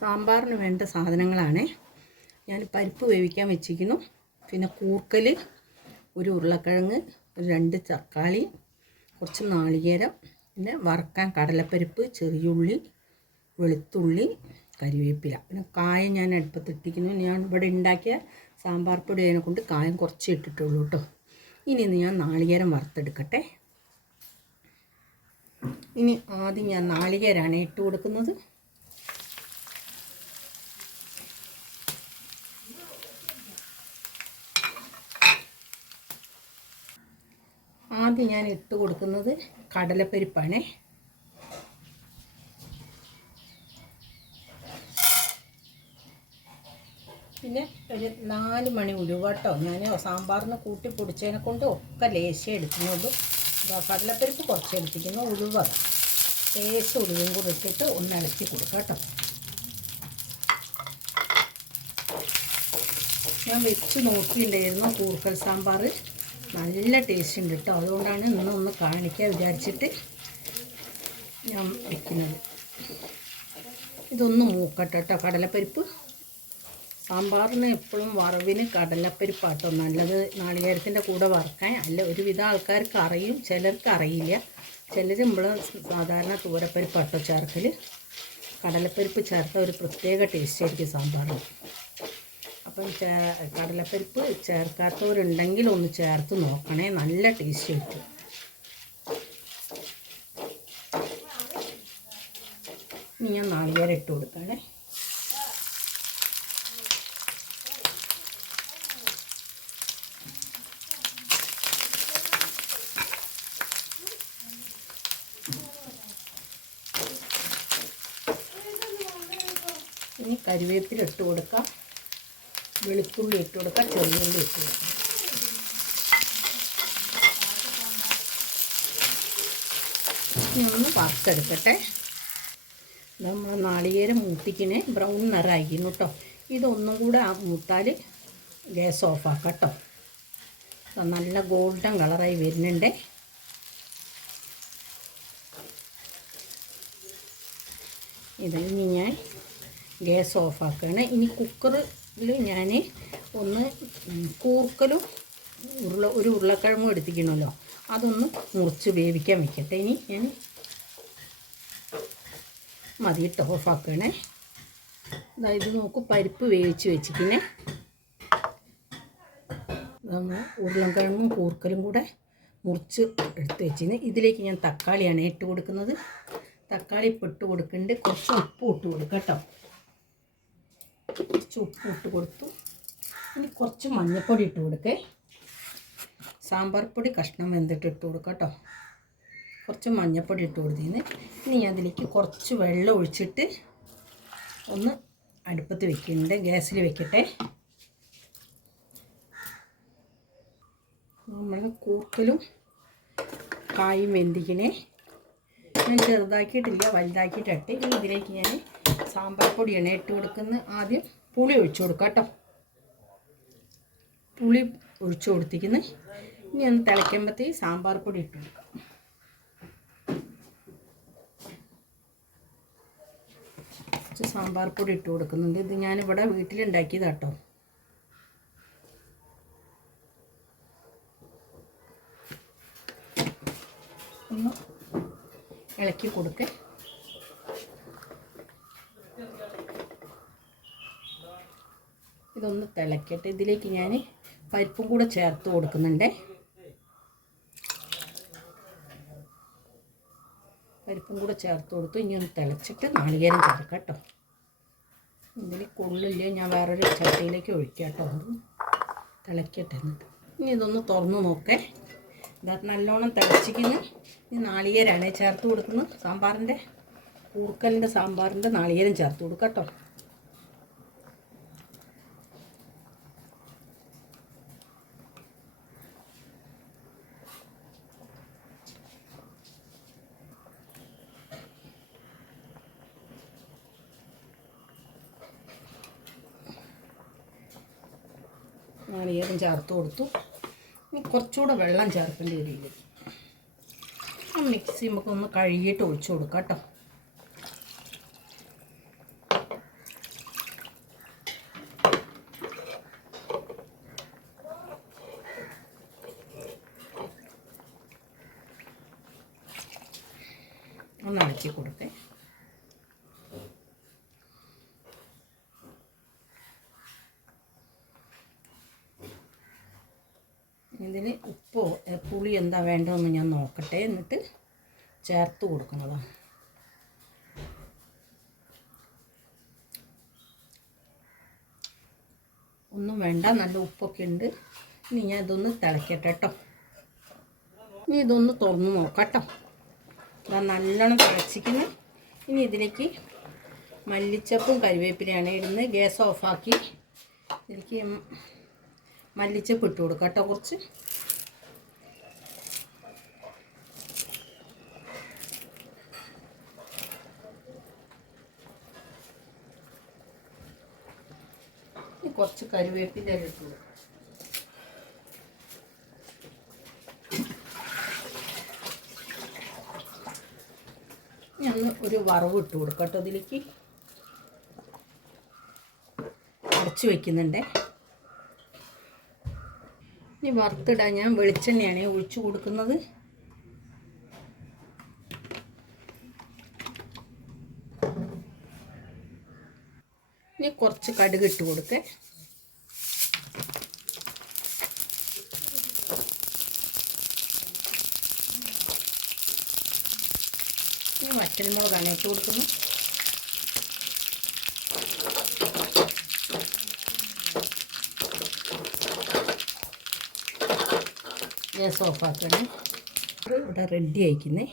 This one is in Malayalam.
സാമ്പാറിന് വേണ്ട സാധനങ്ങളാണ്. ഞാൻ പരിപ്പ് വേവിക്കാൻ വെച്ചിരിക്കുന്നു. പിന്നെ കൂർക്കൽ ഒരു ഉരുളക്കിഴങ്ങ് ഒരു രണ്ട് തക്കാളി കുറച്ച് നാളികേരം പിന്നെ വറക്കാൻ കടലപ്പരിപ്പ് ചെറിയുള്ളി വെളുത്തുള്ളി കരിവേപ്പില. പിന്നെ കായം ഞാൻ അടുപ്പത്തിട്ടിരിക്കുന്നു. ഞാൻ ഇവിടെ ഉണ്ടാക്കിയ സാമ്പാർ പൊടി അതിനെ കൊണ്ട് കായം കുറച്ച് ഇട്ടിട്ടുള്ളൂ കേട്ടോ. ഇനി ഞാൻ നാളികേരം വറുത്തെടുക്കട്ടെ. ഇനി ആദ്യം ഞാൻ നാളികേരാണ് ഇട്ട് കൊടുക്കുന്നത്. ആദ്യം ഞാൻ ഇട്ട് കൊടുക്കുന്നത് കടലപ്പരിപ്പാണേ. പിന്നെ ഒരു നാല് മണി ഉലുവട്ടോ ഞാൻ സാമ്പാറിന് കൂട്ടി പൊടിച്ചതിനെ കൊണ്ട് ഒക്കെ ലേശം എടുക്കുന്നുള്ളൂ. കടലപ്പരിപ്പ് കുറച്ച് എടുത്തിരിക്കുന്നു. ഉലുവ ലേശം ഉലുവയും കൂടി ഇട്ടിട്ട് ഒന്ന് ഇളക്കി കൊടുക്കുക കേട്ടോ. ഞാൻ വെച്ച് നോക്കിയിട്ടുണ്ടായിരുന്നു കൂർക്കൽ സാമ്പാർ നല്ല ടേസ്റ്റ് ഉണ്ട് കേട്ടോ അതുകൊണ്ടാണ് ഇന്ന് ഒന്ന് കാണിക്കാൻ വിചാരിച്ചിട്ട് ഞാൻ വെക്കുന്നത്. ഇതൊന്ന് മൂക്കട്ടെ കേട്ടോ കടലപ്പരിപ്പ്. സാമ്പാറിന് എപ്പോഴും വറവിന് കടലപ്പരിപ്പാട്ടോ നല്ലത്. നാളികേരത്തിന്റെ കൂടെ വറക്കാൻ. അല്ല ഒരുവിധം ആൾക്കാർക്ക് അറിയും ചിലർക്ക് അറിയില്ല. ചിലർ നമ്മൾ സാധാരണ തൂരപ്പരിപ്പാട്ടോ ചേർക്കൽ കടലപ്പരിപ്പ് ചേർത്ത ഒരു പ്രത്യേക ടേസ്റ്റ് ആയിരിക്കും സാമ്പാറിന്. അപ്പം ചേ കടലപ്പരിപ്പ് ചേർക്കാത്തവരുണ്ടെങ്കിൽ ഒന്ന് ചേർത്ത് നോക്കണേ. നല്ല ടേസ്റ്റ് കിട്ടും. ഇനി ഞാൻ നാളികേരം ഇട്ട് കൊടുക്കണേ. ഇനി കരിവേപ്പില ഇട്ട് കൊടുക്കാം. വെളുത്തുള്ളി ഇട്ട് കൊടുക്കാം ചെറിയുള്ളി ഇട്ട് കൊടുക്കാം. ഒന്ന് വറുത്തെടുക്കട്ടെ. നമ്മൾ നാളികേരം മൂപ്പിക്കിന് ബ്രൗൺ നിറമായിരിക്കുന്നു കേട്ടോ ഇതൊന്നും കൂടെ ആ മൂത്താൽ ഗ്യാസ് ഓഫാക്കാം കേട്ടോ നല്ല ഗോൾഡൻ കളറായി വരുന്നുണ്ട്. ഇതിന് ഞാൻ ഗ്യാസ് ഓഫാക്കുകയാണ് ഇനി കുക്കറിൽ ഞാൻ ഒന്ന് കൂർക്കലും ഉരുള ഒരു ഉരുളക്കിഴങ്ങും എടുത്തിക്കണമല്ലോ അതൊന്ന് മുറിച്ച് വേവിക്കാൻ വെക്കട്ടെ. ഇനി ഞാൻ മതി ഇട്ട് ഓഫാക്കണേ അതായത് നോക്കൂ പരിപ്പ് വേവിച്ച് നമ്മൾ ഉരുളക്കിഴങ്ങും കൂർക്കലും കൂടെ മുറിച്ച് എടുത്ത് വെച്ചിന് ഇതിലേക്ക് ഞാൻ തക്കാളിയാണ് ഇട്ട് കൊടുക്കുന്നത്. തക്കാളി ഇട്ട് കൊടുക്കുന്നുണ്ട്. കുറച്ച് ഉപ്പ് ഇട്ട് കൊടുക്കാം കേട്ടോ. കുറച്ച് ഉപ്പ് ഇട്ട് കൊടുത്തു ഇനി കുറച്ച് മഞ്ഞൾപ്പൊടി ഇട്ട് കൊടുക്കേ. സാമ്പാർ പൊടി കഷ്ണം വെന്തിട്ട് ഇട്ട് കൊടുക്കാം കേട്ടോ. കുറച്ച് മഞ്ഞൾപ്പൊടി ഇട്ട് കൊടുത്തിന് ഇനി അതിലേക്ക് കുറച്ച് വെള്ളം ഒഴിച്ചിട്ട് ഒന്ന് അടുപ്പത്ത് വെക്കുന്നുണ്ട് ഗ്യാസിൽ വെക്കട്ടെ. നമ്മൾ കൂർക്കലും കായും വെന്തിക്കണേ. ഞാൻ ചെറുതാക്കിയിട്ടില്ല വലുതാക്കിയിട്ടെ ഇനി ഇതിലേക്ക് ഞാൻ സാമ്പാർ പൊടിയാണ് ഇട്ട് കൊടുക്കുന്നത്. ആദ്യം പുളി ഒഴിച്ചു കൊടുക്കുക കേട്ടോ. പുളി ഒഴിച്ചു കൊടുത്തിരിക്കുന്നത്. ഇനി ഒന്ന് തിളയ്ക്കുമ്പോഴത്തേ സാമ്പാർ പൊടി ഇട്ട് കൊടുക്കാം. കുറച്ച് സാമ്പാർ പൊടി ഇട്ട് കൊടുക്കുന്നുണ്ട്. ഇത് ഞാനിവിടെ വീട്ടിലുണ്ടാക്കിയതാട്ടോ ഒന്ന് ഇളക്കി കൊടുക്കേ. ഇതൊന്ന് തിളക്കട്ടെ. ഇതിലേക്ക് ഞാൻ പരിപ്പും കൂടെ ചേർത്ത് കൊടുക്കുന്നുണ്ട്. പരിപ്പും കൂടെ ചേർത്ത് കൊടുത്തു. ഇനി ഒന്ന് തിളച്ചിട്ട് നാളികേരം ചേർക്കാം കേട്ടോ. ഇതിൽ കൊള്ളില്ല. ഞാൻ വേറൊരു ചട്ടിയിലേക്ക് ഒഴിക്കാം കേട്ടോ. അത് തിളക്കട്ടെ എന്നിട്ട് ഇനി ഇതൊന്ന് തുറന്ന് നോക്കേ. ഇതാ നല്ലോണം തിളച്ചിക്കുന്നു ഇനി നാളികേരാണ് ചേർത്ത് കൊടുക്കുന്നത്. സാമ്പാറിന്റെ കൂർക്കലിന്റെ സാമ്പാറിന്റെ നാളികേരം ചേർത്ത് കൊടുക്കാം കേട്ടോ. ഞാൻ ഏതും ചേർത്ത് കൊടുത്തു. ഇനി കുറച്ചുകൂടെ വെള്ളം ചേർക്കേണ്ടി ആ മിക്സി നമുക്കൊന്ന് കഴുകിയിട്ട് ഒഴിച്ചു കൊടുക്കാം കേട്ടോ. ഒന്ന് അടക്കി കൊടുക്കേ. ഇതിന് ഉപ്പോ പുളി എന്താ വേണ്ടതെന്ന് ഞാൻ നോക്കട്ടെ. എന്നിട്ട് ചേർത്ത് കൊടുക്കുന്നതാണ് ഒന്നും വേണ്ട നല്ല ഉപ്പൊക്കെ ഉണ്ട്. ഇനി ഞാൻ ഇതൊന്ന് തിളക്കട്ടെ കേട്ടോ ഇനി ഇതൊന്ന് തുറന്ന് നോക്കാം കേട്ടോ ഇതാ നല്ലോണം തിളച്ചിക്കുന്നു ഇനി ഇതിലേക്ക് മല്ലിച്ചപ്പും കരിവേപ്പിലയാണ് ഇടുന്നത്. ഗ്യാസ് ഓഫാക്കി. ഇതിലേക്ക് മല്ലിച്ചപ്പ് ഇട്ട് കൊടുക്കാം കേട്ടോ കുറച്ച്. കുറച്ച് കരുവേപ്പിന്റെ ഇല ഇട്ട് കൊടുക്കാം. ഒന്ന് ഒരു വറവ് ഇട്ട് കൊടുക്കാം കേട്ടോ ഇതിലേക്ക്. അടച്ചു വെക്കുന്നുണ്ടേ. ഇനി വറുത്തിടാൻ ഞാൻ വെളിച്ചെണ്ണയാണ് ഒഴിച്ചു കൊടുക്കുന്നത്. ഇനി കുറച്ച് കടുക് ഇട്ട് കൊടുക്കേ. ഇനി വറ്റൽമുളകാണ് ഇട്ട് കൊടുക്കുന്നത്. ഗ്യാസ് ഓഫാക്കണേ ഇവിടെ റെഡി ആയിക്കുന്നേ.